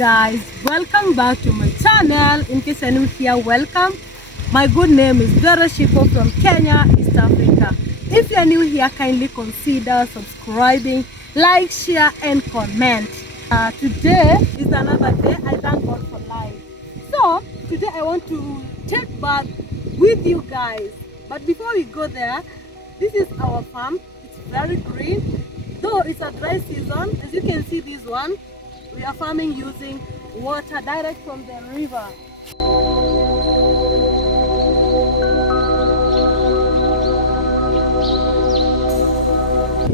guys, welcome back to my channel. In case you're new here, welcome. My good name is Vera Shiko from Kenya, East Africa. If you're new here, kindly consider subscribing, like, share and comment. Today is another day. I thank God for life. So today I want to take bath with you guys, but before we go there, this is our farm. It's very green, though it's a dry season. As you can see, this one we are farming using water direct from the river.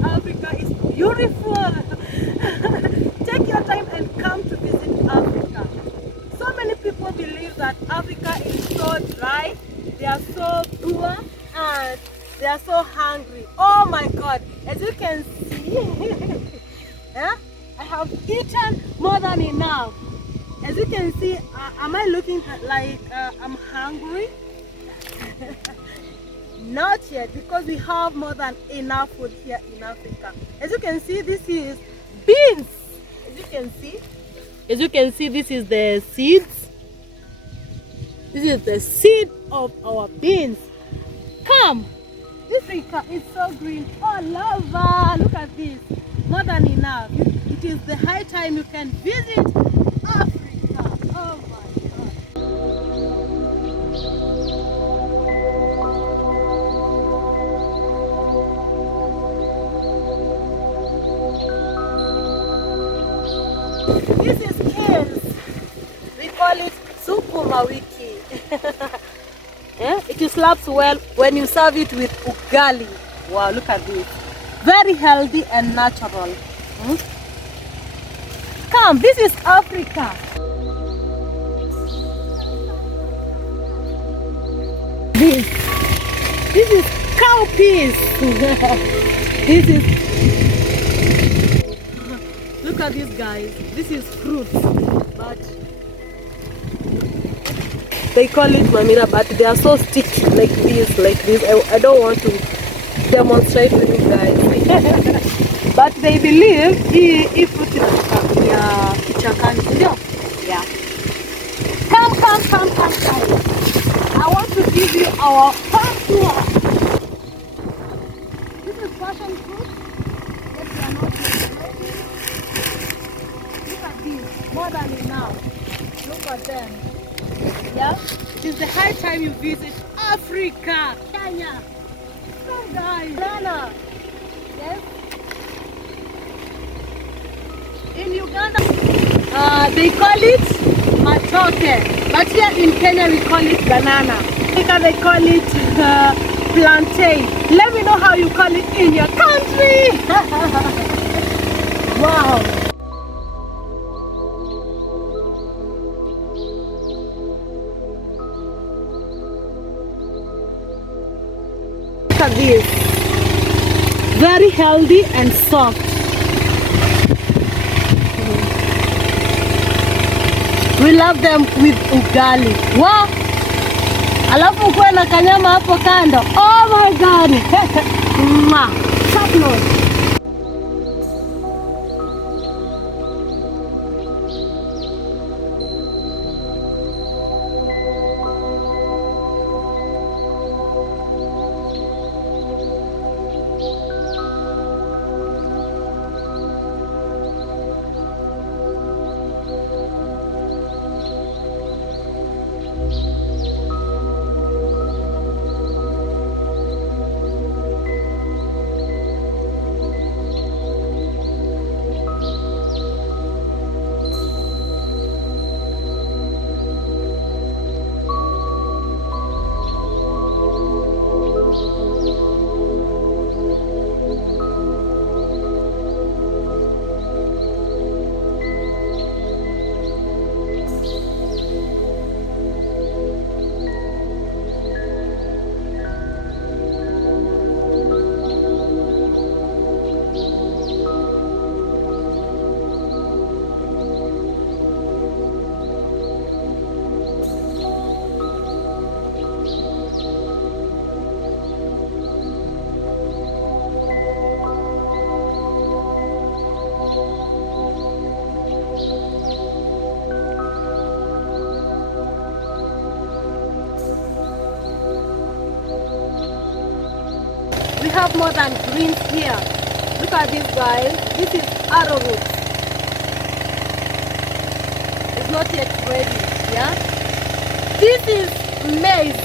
Africa is beautiful. Take your time and come to visit Africa. So many people believe that Africa is so dry, they are so poor and they are so hungry. Oh my God, as you can see, yeah, I have eaten more than enough. As you can see, am I looking like I'm hungry? Not yet, because we have more than enough food here in Africa. As you can see, this is beans. As you can see, this is the seeds. This is the seed of our beans. Come, this Africa is so green. Oh, lava! Look at this. More than enough. It is the high time you can visit Africa. Oh my God. This is kales. We call it sukuma wiki. Yeah? It slaps well when you serve it with ugali. Wow, look at this. Very healthy and natural. Come, this is Africa. This is cowpeas. This is, look at this, guys. This is fruits, but they call it mamira, but they are so sticky like this. I don't want to demonstrate with you guys. But they believe if fruit ya kichakani, yeah. Come. I want to give you our farm tour. This is passion fruit. Yes, we are not making. Look at this, more than enough. Look at them. Yeah, it is the high time you visit Africa, Kenya. Come guys, Ghana. Yes. In Uganda, they call it matoke, but here in Kenya we call it banana. Because they call it plantain. Let me know how you call it in your country. Wow. Look at this. Very healthy and soft. We love them with ugali. Wow! Alafu kuwe na kanyama hapo kando. Oh my God! Mwah! Top notch. We have more than greens here. Look at this, guys. This is arrowroot. It's not yet ready. Yeah. This is maize,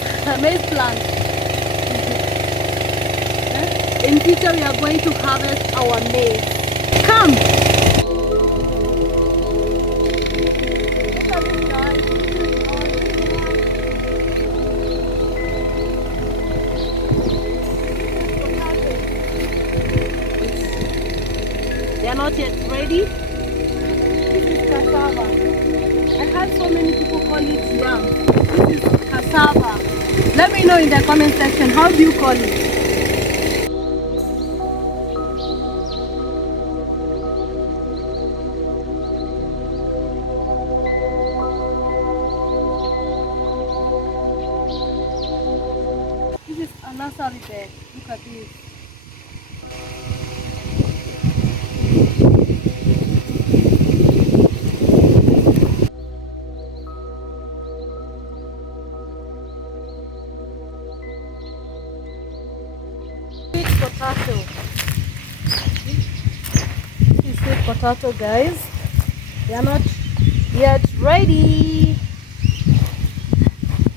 maize plant. In future, we are going to harvest our maize. Come. Look at this, guys. They are not yet ready. This is cassava. I heard so many people call it yam. This is cassava. Let me know in the comment section, how do you call it? This is a nursery bed. Look at this. Sweet potato. This is sweet potato, guys. They are not yet ready.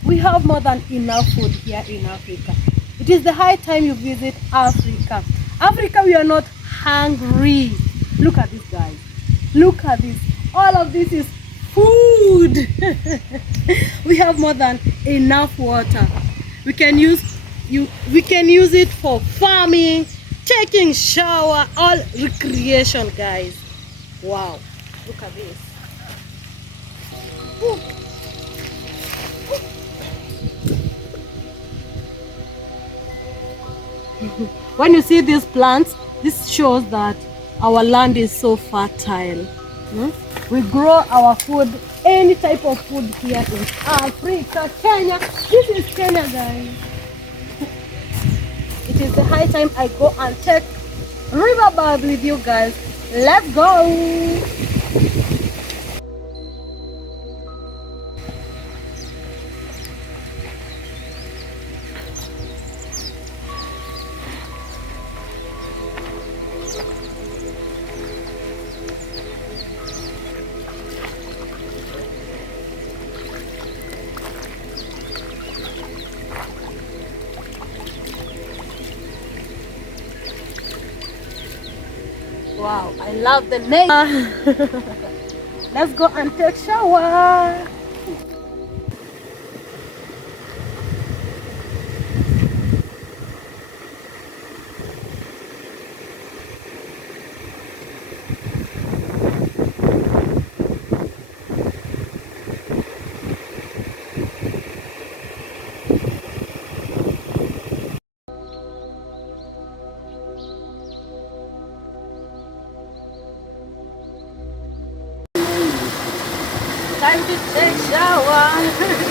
We have more than enough food here in Africa. It is the high time you visit Africa. Africa, we are not hungry. Look at this, guys. Look at this. All of this is food. We have more than enough water. We can use it for farming, taking shower, all recreation, guys. Wow. Look at this. Ooh. When you see these plants, this shows that our land is so fertile. We grow our food, any type of food here in Africa, Kenya. This is Kenya, guys. It is the high time I go and take river bath with you guys. Let's go. Wow, I love the name. Let's go and take shower. Time to take shower.